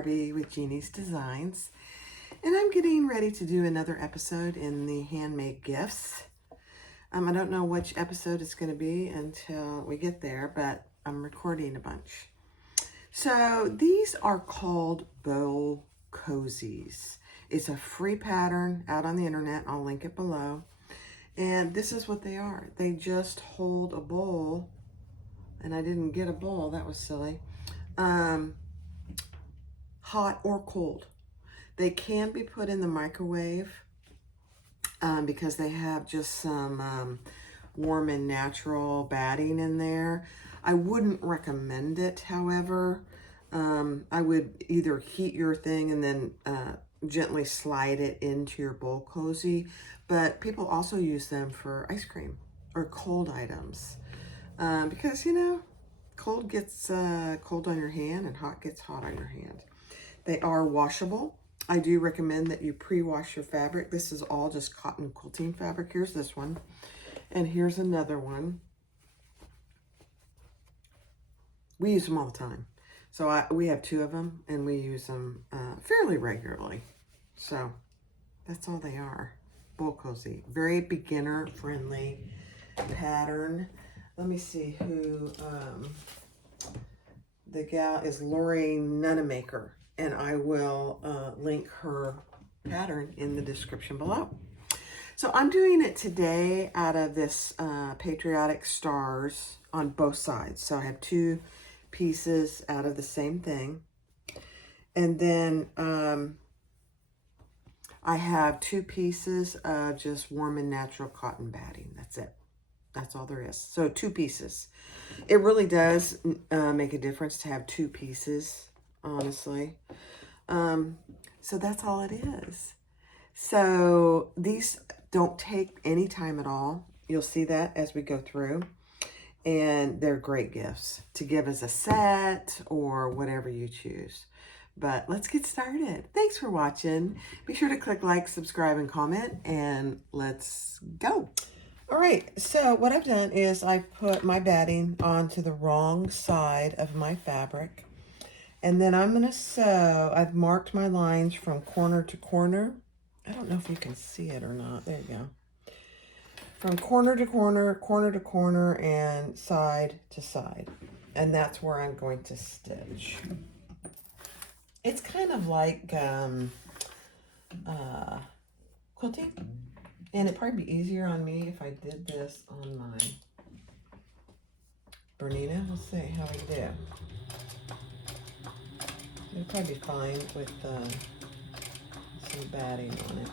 Barbie with Jeannie's Designs, and I'm getting ready to do another episode in the handmade gifts. I don't know which episode it's going to be until we get there, but I'm recording a bunch. So these are called bowl cozies. It's a free pattern out on the internet. I'll link it below. And this is what they are. They just hold a bowl, and I didn't get a bowl. That was silly. Hot or cold. They can be put in the microwave because they have just some warm and natural batting in there. I wouldn't recommend it, however. I would either heat your thing and then gently slide it into your bowl cozy, but people also use them for ice cream or cold items because, you know, cold gets cold on your hand and hot gets hot on your hand. They are washable. I do recommend that you pre-wash your fabric. This is all just cotton quilting fabric. Here's this one, and here's another one. We use them all the time. So we have two of them, and we use them fairly regularly. So that's all they are. Bowl cozy. Very beginner-friendly pattern. Let me see who... the gal is Lori Nunamaker, and I will link her pattern in the description below. So I'm doing it today out of this Patriotic Stars on both sides. So I have two pieces out of the same thing. And then I have two pieces of just warm and natural cotton batting. That's it. That's all there is. So two pieces. It really does make a difference to have two pieces, honestly. So that's all it is. So these don't take any time at all. You'll see that as we go through. And they're great gifts to give as a set or whatever you choose. But let's get started. Thanks for watching. Be sure to click like, subscribe, and comment, and let's go. All right, so what I've done is I've put my batting onto the wrong side of my fabric. And then I'm gonna sew. I've marked my lines from corner to corner. I don't know if you can see it or not. There you go. From corner to corner, corner to corner, and side to side. And that's where I'm going to stitch. It's kind of like quilting. And it'd probably be easier on me if I did this on my Bernina. We'll see how we do. It'd probably be fine with some batting on it.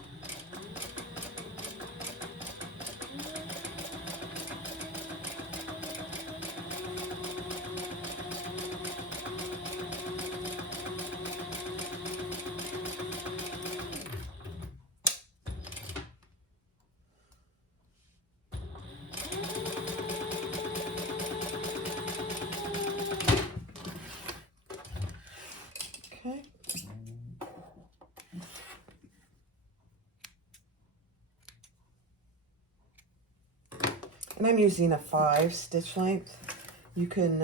Okay. And I'm using a 5 stitch length. You can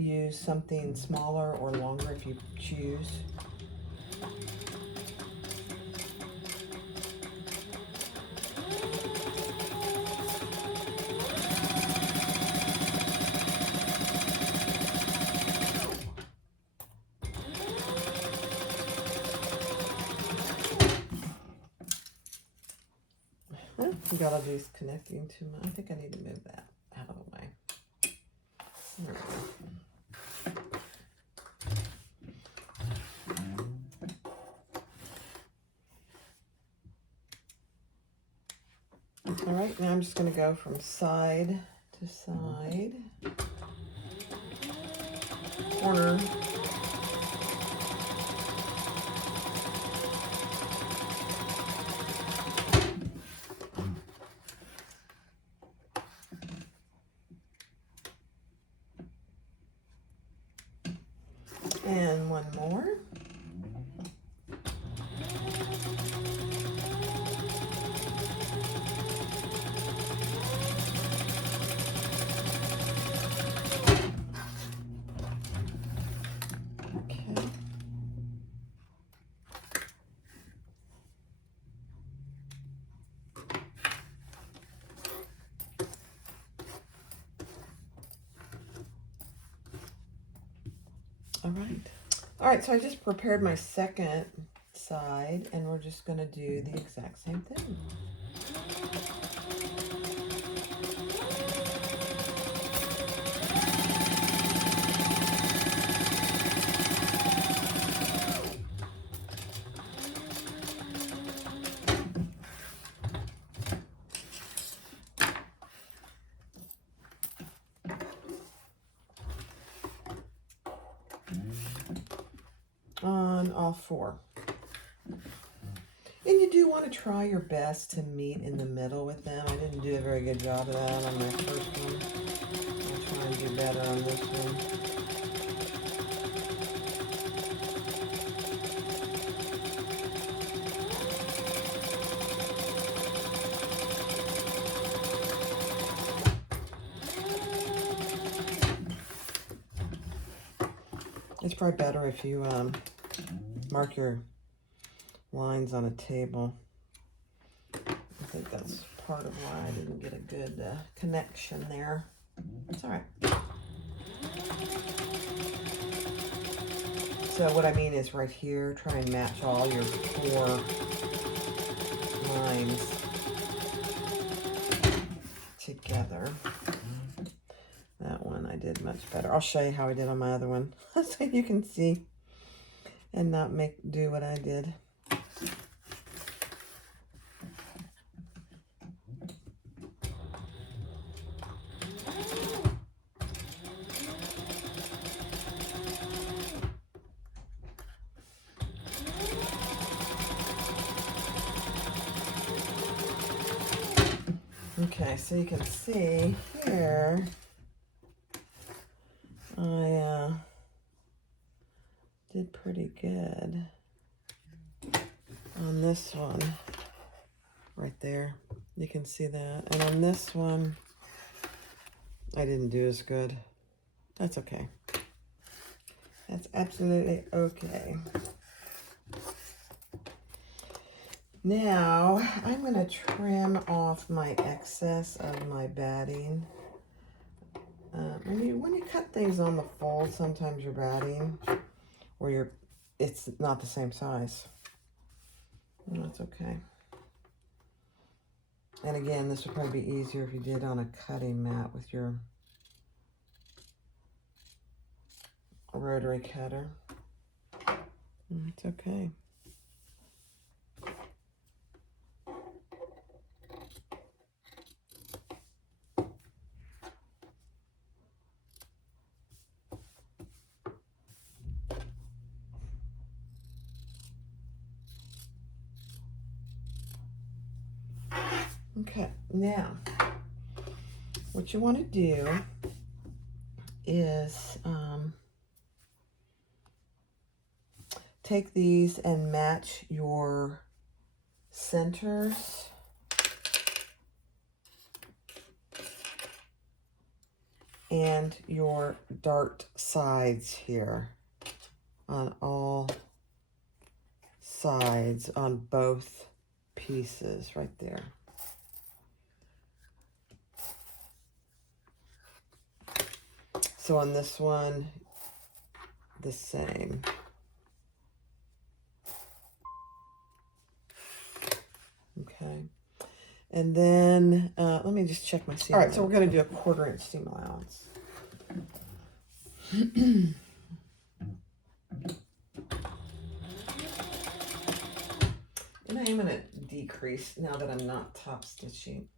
use something smaller or longer if you choose. You got all these connecting to my... I think I need to move that out of the way. There we go. All right, now I'm just going to go from side to side, corner. And one more. Okay. All right. All right, so I just prepared my second side, and we're just going to do the exact same thing. On all four. And you do want to try your best to meet in the middle with them. I didn't do a very good job of that on my first one. I'll try and do better on this one. It's probably better if you mark your lines on a table. I think that's part of why I didn't get a good connection there. It's all right. So what I mean is right here, try and match all your four lines together. That one I did much better. I'll show you how I did on my other one so you can see and not do what I did. Okay, so you can see here, I did pretty good on this one, right there. You can see that. And on this one, I didn't do as good. That's okay. That's absolutely okay. Now, I'm going to trim off my excess of my batting. When you cut things on the fold, sometimes your batting, or it's not the same size. And that's okay. And again, this would probably be easier if you did on a cutting mat with your rotary cutter. It's okay. Okay, now what you want to do is take these and match your centers and your dart sides here on all sides on both pieces right there. So on this one, the same. Okay. And then, let me just check my seam. All right, so we're going to do a 1/4 inch seam allowance. And I am going to decrease, now that I'm not top stitching,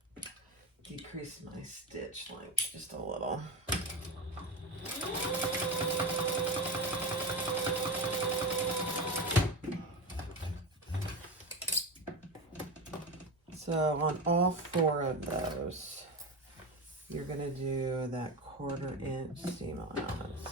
decrease my stitch length just a little. So on all four of those, you're going to do that 1/4 inch seam allowance.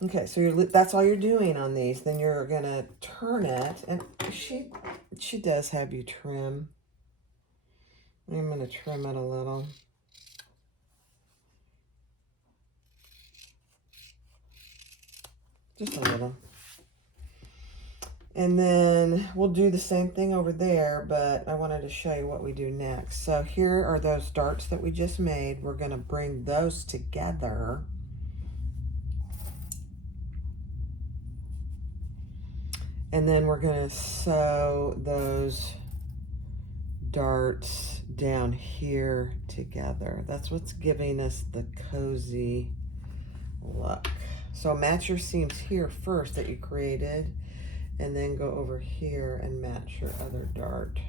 Okay, so that's all you're doing on these. Then you're going to turn it, and she does have you trim. I'm going to trim it a little. Just a little. And then we'll do the same thing over there, but I wanted to show you what we do next. So here are those darts that we just made. We're going to bring those together. And then we're going to sew those darts down here together. That's what's giving us the cozy look. So match your seams here first that you created, and then go over here and match your other dart.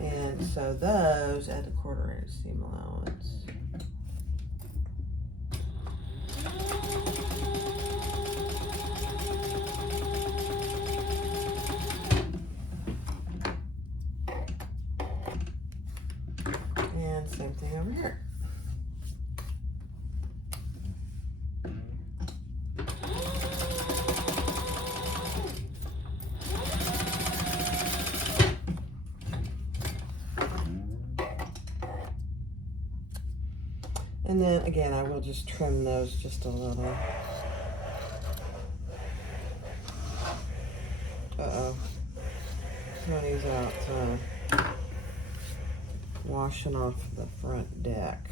And so those at a 1/4 inch seam allowance. And same thing over here. And then again, I will just trim those just a little. Uh-oh. Tony's out washing off the front deck.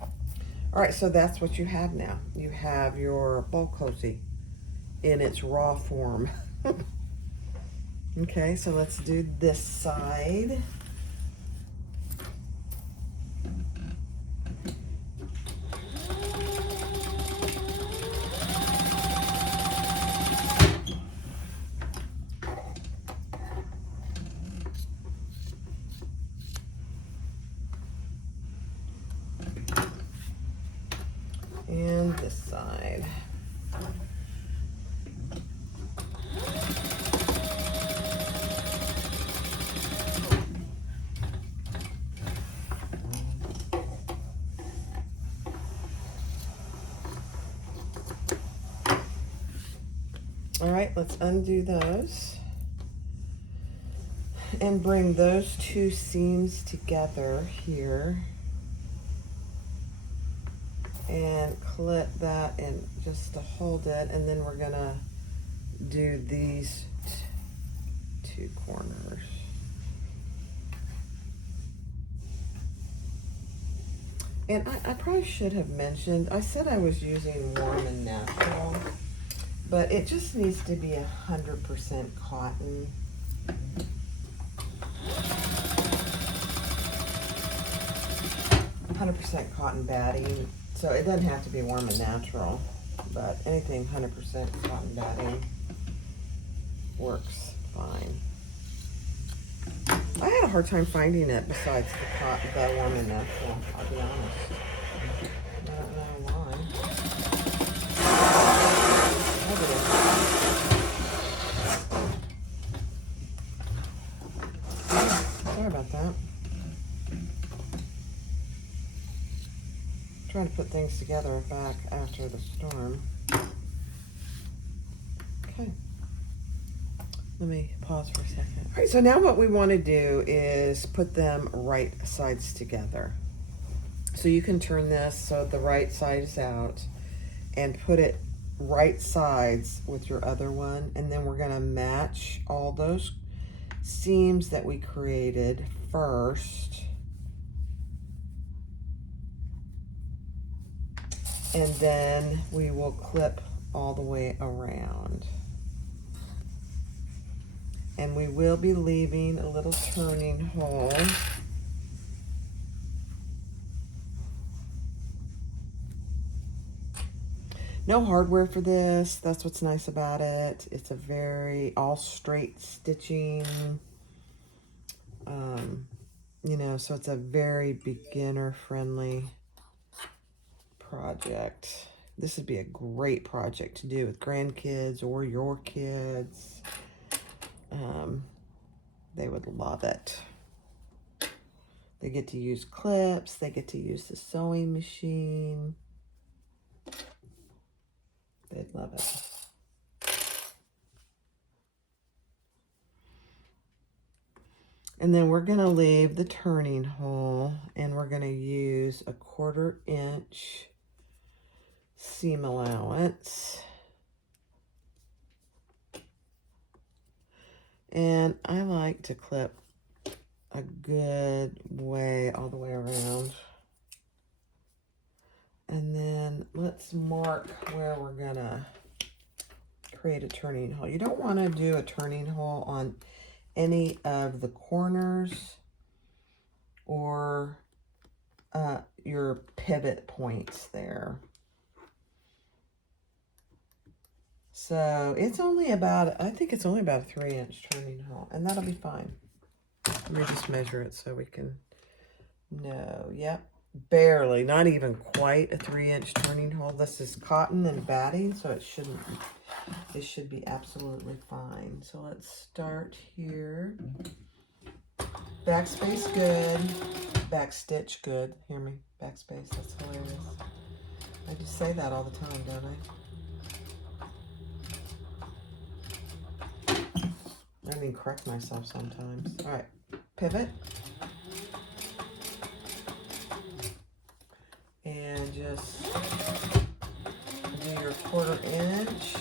All right, so that's what you have now. You have your bowl cozy in its raw form. Okay, so let's do this side. And this side. All right, let's undo those and bring those two seams together here and clip that in just to hold it, and then we're gonna do these two corners. And I probably should have mentioned, I said I was using warm and natural, but it just needs to be 100% cotton. Cotton batting, so it doesn't have to be warm and natural, but anything 100% cotton batting works fine. I had a hard time finding it besides the warm and natural, I'll be honest. I don't know why. Sorry about that. Trying to put things together back after the storm. Okay. Let me pause for a second. All right, so now what we want to do is put them right sides together. So you can turn this so the right side is out and put it right sides with your other one, and then we're going to match all those seams that we created first. And then we will clip all the way around. And we will be leaving a little turning hole. No hardware for this. That's what's nice about it. It's a very all straight stitching. You know, so it's a very beginner friendly project. This would be a great project to do with grandkids or your kids. They would love it. They get to use clips. They get to use the sewing machine. They'd love it. And then we're going to leave the turning hole, and we're going to use a 1/4 inch seam allowance. And I like to clip a good way all the way around. And then let's mark where we're gonna create a turning hole. You don't want to do a turning hole on any of the corners or your pivot points there. So it's only about, I think it's only about a 3-inch turning hole, and that'll be fine. Let me just measure it so we can know. Yep, barely, not even quite a 3-inch turning hole. This is cotton and batting, so it should be absolutely fine. So let's start here. Backspace good, backstitch good. Hear me? Backspace, that's hilarious. I just say that all the time, don't I? I mean, correct myself sometimes. All right, pivot. And just do your 1/4 inch.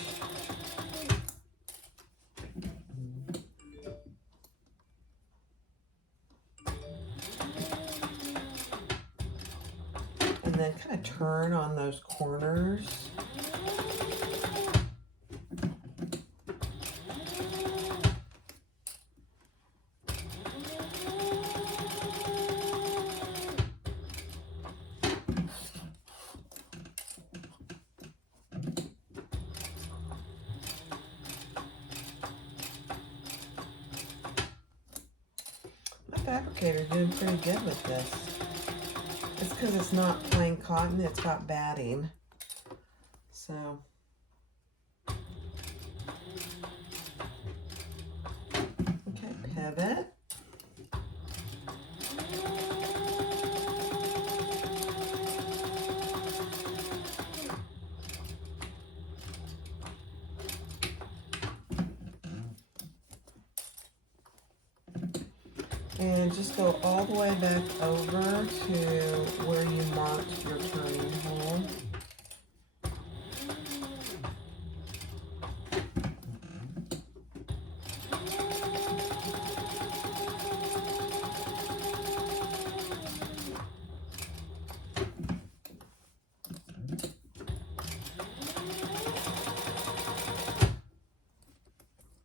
And then kind of turn on those corners. My fabricator's doing pretty good with this. It's because it's not plain cotton, it's got batting. So, okay, pivot. And just go all the way back over to where you marked your turning hole.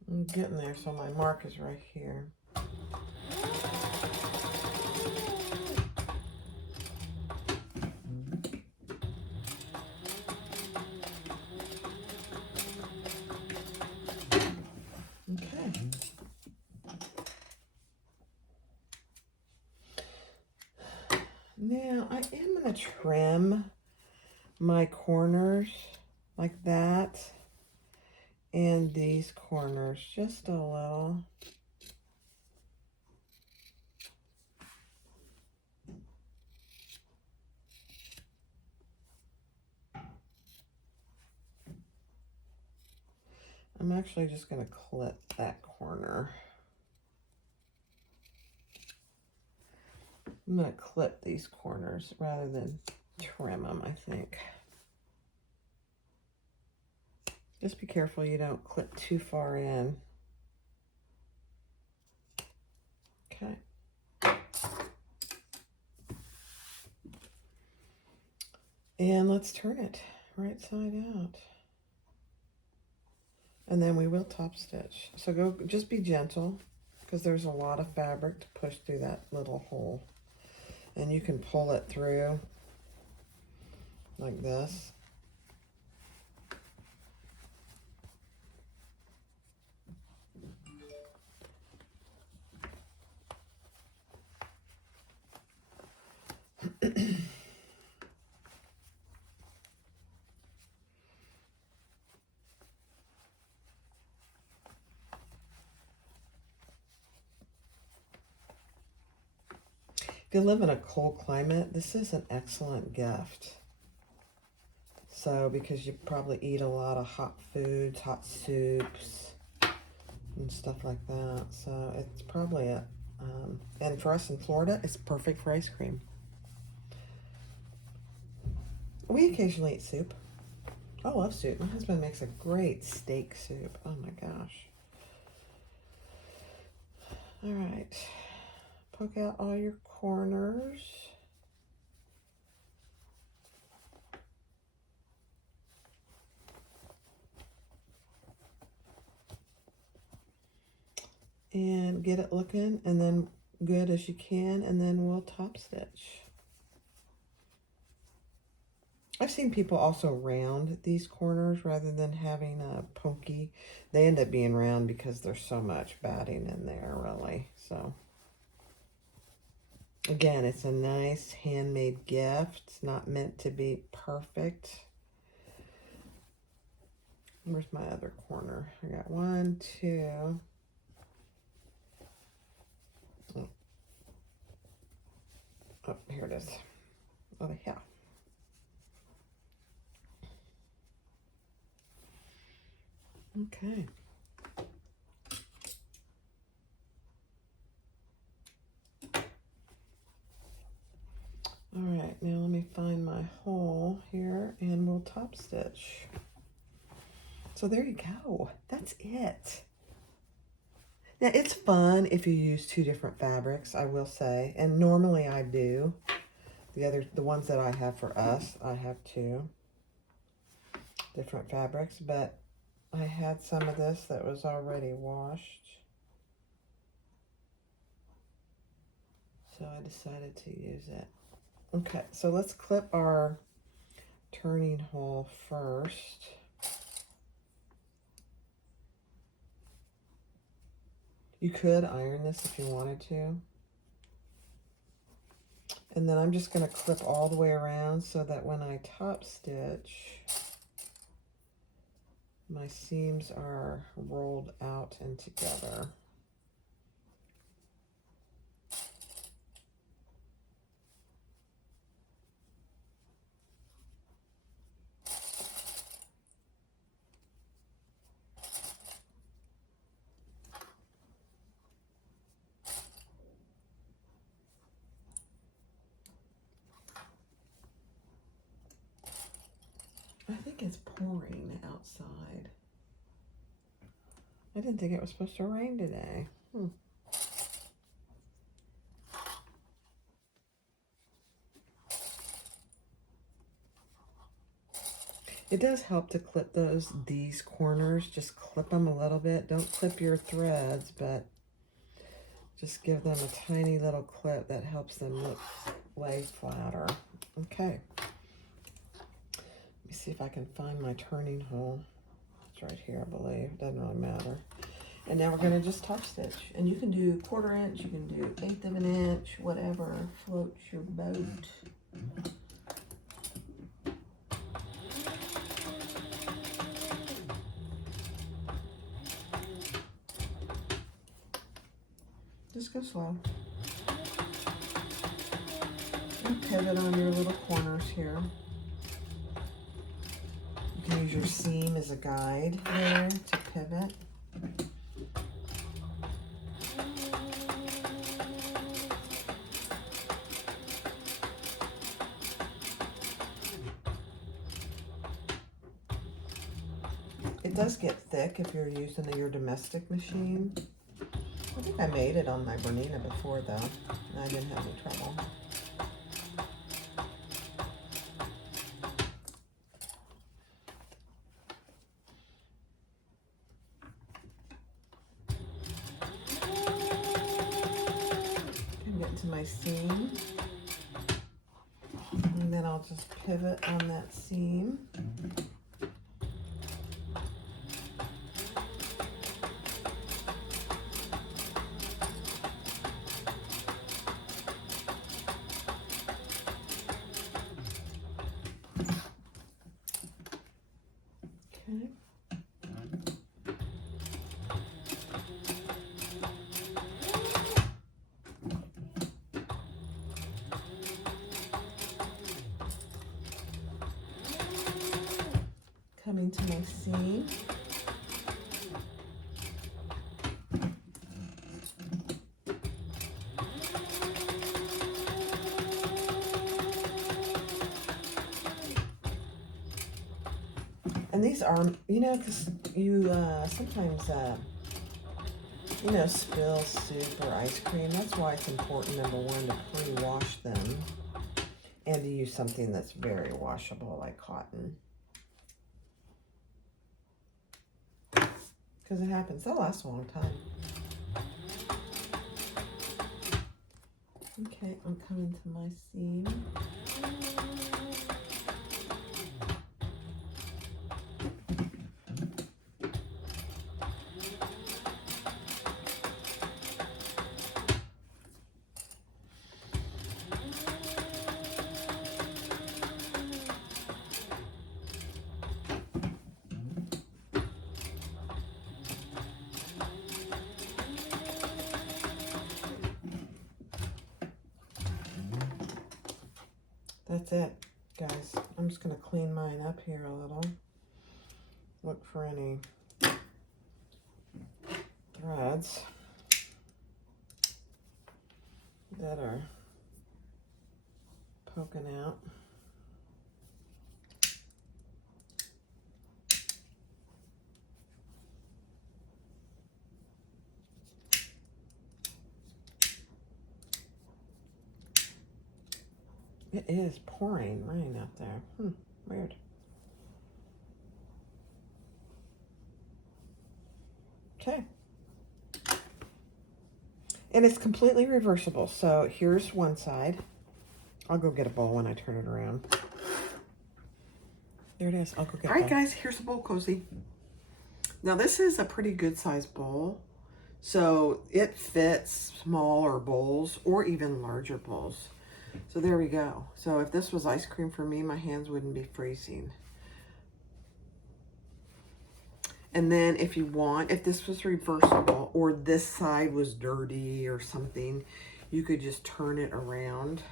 I'm getting there, so my mark is right here. Okay. Now I am going to trim my corners like that and these corners just a little. I'm actually just going to clip that corner. I'm going to clip these corners rather than trim them, I think. Just be careful you don't clip too far in. Okay. And let's turn it right side out. And then we will top stitch. So just be gentle because there's a lot of fabric to push through that little hole. And you can pull it through like this. If you live in a cold climate, this is an excellent gift. So, because you probably eat a lot of hot foods, hot soups, and stuff like that. So, it's probably a, and for us in Florida, it's perfect for ice cream. We occasionally eat soup. I love soup. My husband makes a great steak soup. Oh my gosh. All right. Poke out all your corners. And get it looking and then good as you can, and then we'll top stitch. I've seen people also round these corners rather than having a pokey. They end up being round because there's so much batting in there, really. So, again, it's a nice handmade gift. It's not meant to be perfect. Where's my other corner? I got 1, 2. Oh, here it is. Over here. Okay. All right, now let me find my hole here and we'll top stitch. So there you go. That's it. Now it's fun if you use 2 different fabrics, I will say, and normally I do. The ones that I have for us, I have 2 different fabrics, but I had some of this that was already washed, so I decided to use it. Okay, so let's clip our turning hole first. You could iron this if you wanted to. And then I'm just going to clip all the way around so that when I top stitch, my seams are rolled out and together. I think it's pouring outside. I didn't think it was supposed to rain today. It does help to clip these corners. Just clip them a little bit. Don't clip your threads, but just give them a tiny little clip that helps them lay flatter. Okay. Let me see if I can find my turning hole. It's right here, I believe. Doesn't really matter. And now we're going to just top stitch. And you can do 1/4 inch, you can do 1/8 of an inch, whatever floats your boat. Just go slow. And pivot on your little corners here. You can use your seam as a guide there to pivot. It does get thick if you're using your domestic machine. I think I made it on my Bernina before though, and I didn't have any trouble. And get into my seam. And then I'll just pivot on that seam. Coming to my seam. And these are, you know, because you sometimes, you know, spill soup or ice cream. That's why it's important, number one, to pre-wash them and to use something that's very washable, like cotton. Because it happens. They'll last a long time. Okay, I'm coming to my seam. That's it, guys. I'm just going to clean mine up here a little. Look for any threads that are poking out. It is pouring rain out there. Weird. Okay. And it's completely reversible. So here's one side. I'll go get a bowl when I turn it around. There it is. I'll go get a bowl. All right, guys, here's a bowl cozy. Now, this is a pretty good sized bowl. So it fits smaller bowls or even larger bowls. So there we go. So if this was ice cream for me, my hands wouldn't be freezing. And then if you want, if this was reversible or this side was dirty or something, you could just turn it around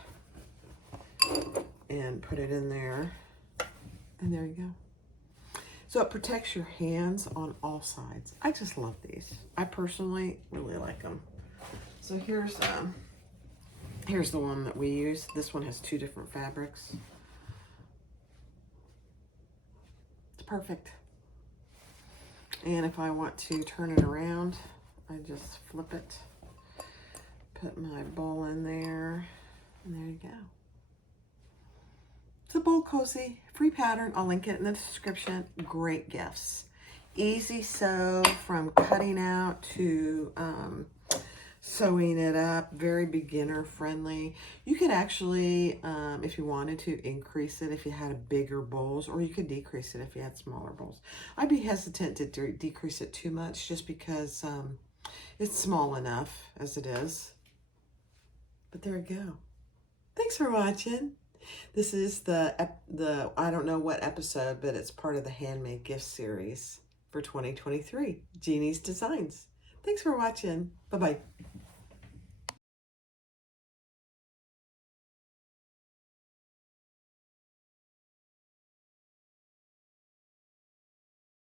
and put it in there. And there you go. So it protects your hands on all sides. I just love these. I personally really like them. So here's the one that we use. This one has 2 different fabrics. It's perfect. And if I want to turn it around, I just flip it, put my bowl in there, and there you go. It's a bowl cozy, free pattern. I'll link it in the description. Great gifts. Easy sew from cutting out to sewing it up, very beginner friendly. You could actually, if you wanted to, increase it if you had bigger bowls, or you could decrease it if you had smaller bowls. I'd be hesitant to decrease it too much just because it's small enough as it is. But there you go. Thanks for watching. This is the I don't know what episode, but it's part of the Handmade gift series for 2023, Jeannie's Designs. Thanks for watching. Bye-bye.